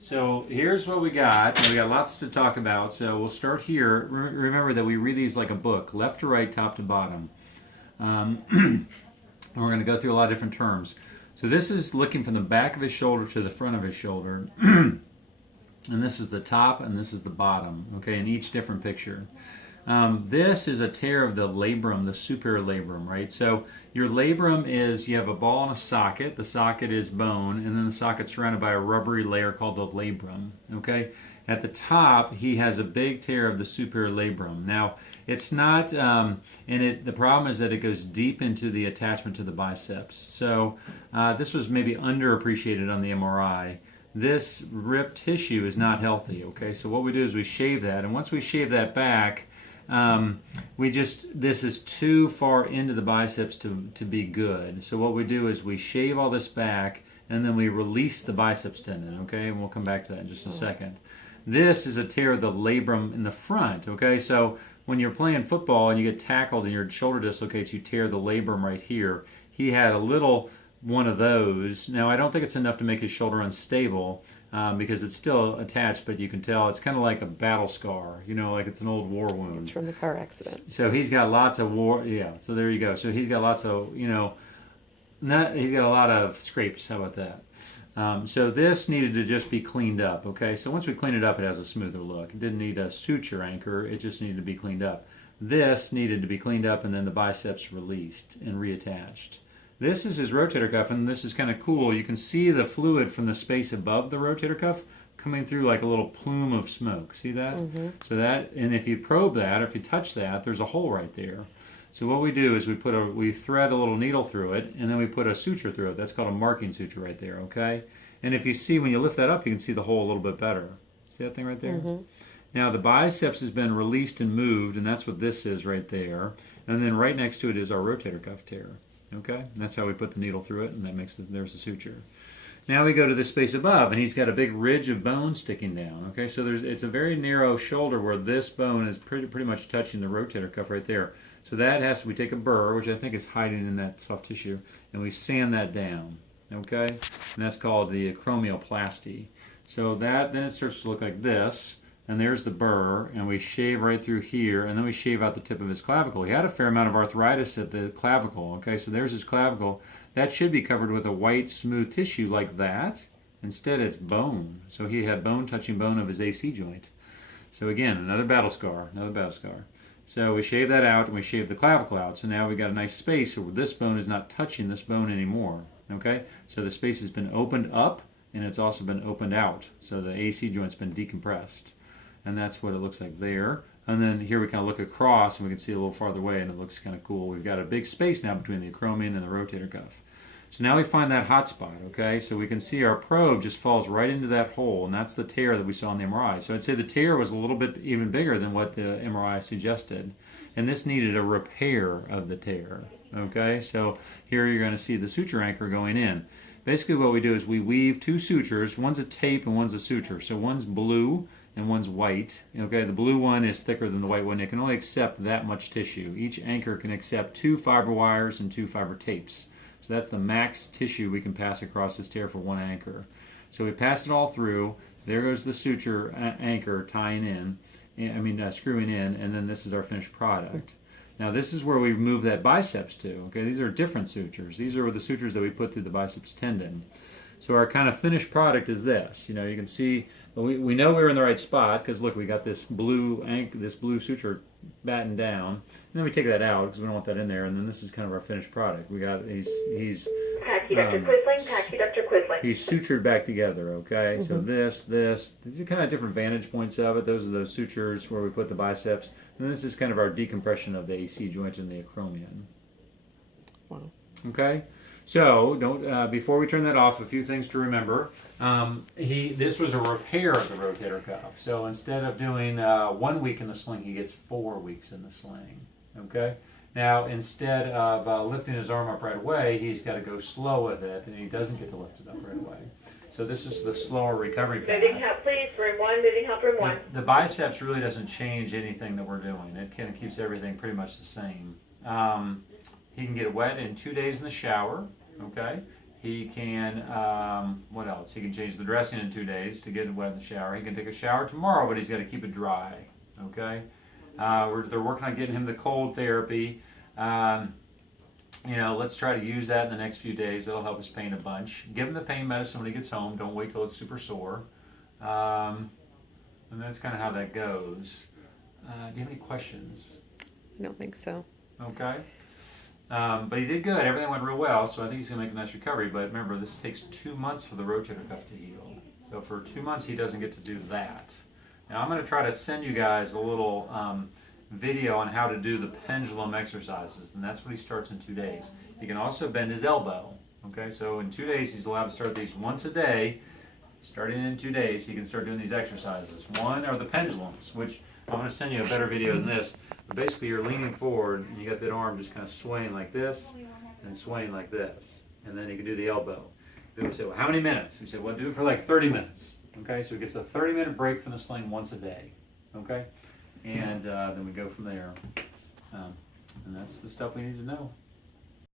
So here's what we got. We got lots to talk about. So we'll start here. Remember that we read these like a book, left to right, top to bottom. And we're going to go through a lot of different terms. So this is looking from the back of his shoulder to the front of his shoulder. And this is the top and this is the bottom, okay, in each different picture. This is a tear of the labrum, the superior labrum, right? So your labrum is, you have a ball and a socket. The socket is bone, and then the socket's surrounded by a rubbery layer called the labrum, okay? At the top, he has a big tear of the superior labrum. Now, it's not, the problem is that it goes deep into the attachment to the biceps. So this was maybe underappreciated on the MRI. This ripped tissue is not healthy, okay? So what we do is we shave that, and once we shave that back, this is too far into the biceps to be good. So what we do is we shave all this back and then we release the biceps tendon, okay? And we'll come back to that in just a second. This is a tear of the labrum in the front, okay? So when you're playing football and you get tackled and your shoulder dislocates, you tear the labrum right here. He had a little one of those. Now, I don't think it's enough to make his shoulder unstable, because it's still attached, but you can tell it's kind of like a battle scar, you know, like it's an old war wound. It's from the car accident. So he's got lots of so there you go. So he's got lots of, he's got a lot of scrapes. How about that? So this needed to just be cleaned up, okay? So once we clean it up, it has a smoother look. It didn't need a suture anchor. It just needed to be cleaned up. This needed to be cleaned up and then the biceps released and reattached. This is his rotator cuff, and this is kind of cool. You can see the fluid from the space above the rotator cuff coming through like a little plume of smoke. See that? Mm-hmm. So that, and if you probe that, or if you touch that, there's a hole right there. So what we do is we thread a little needle through it, and then we put a suture through it. That's called a marking suture right there, okay? And if you see, when you lift that up, you can see the hole a little bit better. See that thing right there? Mm-hmm. Now the biceps has been released and moved, and that's what this is right there. And then right next to it is our rotator cuff tear. Okay, and that's how we put the needle through it, and that makes there's the suture. Now we go to the space above, and he's got a big ridge of bone sticking down. Okay, so it's a very narrow shoulder where this bone is pretty much touching the rotator cuff right there. So we take a burr, which I think is hiding in that soft tissue, and we sand that down. Okay, and that's called the acromioplasty. So then it starts to look like this. And there's the burr, and we shave right through here, and then we shave out the tip of his clavicle. He had a fair amount of arthritis at the clavicle, okay? So there's his clavicle. That should be covered with a white, smooth tissue like that. Instead, it's bone. So he had bone touching bone of his AC joint. So again, another battle scar. So we shave that out, and we shave the clavicle out. So now we got a nice space where this bone is not touching this bone anymore, okay? So the space has been opened up, and it's also been opened out. So the AC joint's been decompressed. And that's what it looks like there. And then here we kind of look across, and we can see a little farther away, and it looks kind of cool. We've got a big space now between the acromion and the rotator cuff. So now we find that hot spot, okay? So we can see our probe just falls right into that hole, and that's the tear that we saw in the MRI. So I'd say the tear was a little bit even bigger than what the MRI suggested. And this needed a repair of the tear, okay? So here you're going to see the suture anchor going in. Basically what we do is we weave two sutures. One's a tape and one's a suture. So one's blue and one's white. Okay, the blue one is thicker than the white one. It can only accept that much tissue. Each anchor can accept 2 fiber wires and 2 fiber tapes. So that's the max tissue we can pass across this tear for one anchor. So we pass it all through. There goes the suture anchor tying in, screwing in, and then this is our finished product. Now this is where we move that biceps to. Okay, these are different sutures. These are the sutures that we put through the biceps tendon. So our kind of finished product is this. You can see we know we're in the right spot because look, we got this blue suture battened down, and then we take that out because we don't want that in there. And then this is kind of our finished product. We got he's he's sutured back together. Okay, so these are kind of different vantage points of it. Those are those sutures where we put the biceps, and this is kind of our decompression of the AC joint and the acromion. Wow. Okay. So before we turn that off, a few things to remember. This was a repair of the rotator cuff. So instead of doing 1 week in the sling, he gets 4 weeks in the sling. Okay. Now instead of lifting his arm up right away, he's got to go slow with it, and he doesn't get to lift it up right away. So this is the slower recovery path. Moving help, please. Room 1. Moving help, room 1. The biceps really doesn't change anything that we're doing. It kind of keeps everything pretty much the same. He can get wet in 2 days in the shower. Okay. He can, what else? He can change the dressing in 2 days to get wet in the shower. He can take a shower tomorrow, but he's got to keep it dry. Okay? They're working on getting him the cold therapy. Let's try to use that in the next few days. That'll help his pain a bunch. Give him the pain medicine when he gets home. Don't wait till it's super sore. And that's kind of how that goes. Do you have any questions? I don't think so. Okay. But he did good. Everything went real well, so I think he's going to make a nice recovery. But remember, this takes 2 months for the rotator cuff to heal. So for 2 months, he doesn't get to do that. Now, I'm going to try to send you guys a little video on how to do the pendulum exercises, and that's what he starts in 2 days. He can also bend his elbow. Okay, so in 2 days, he's allowed to start these once a day. Starting in 2 days, he can start doing these exercises. One are the pendulums, which I'm going to send you a better video than this. But basically, you're leaning forward, and you got that arm just kind of swaying like this, and swaying like this. And then you can do the elbow. Then we say, well, how many minutes? We say, well, do it for like 30 minutes. Okay, so he gets a 30-minute break from the sling once a day. Okay, and then we go from there. And that's the stuff we need to know.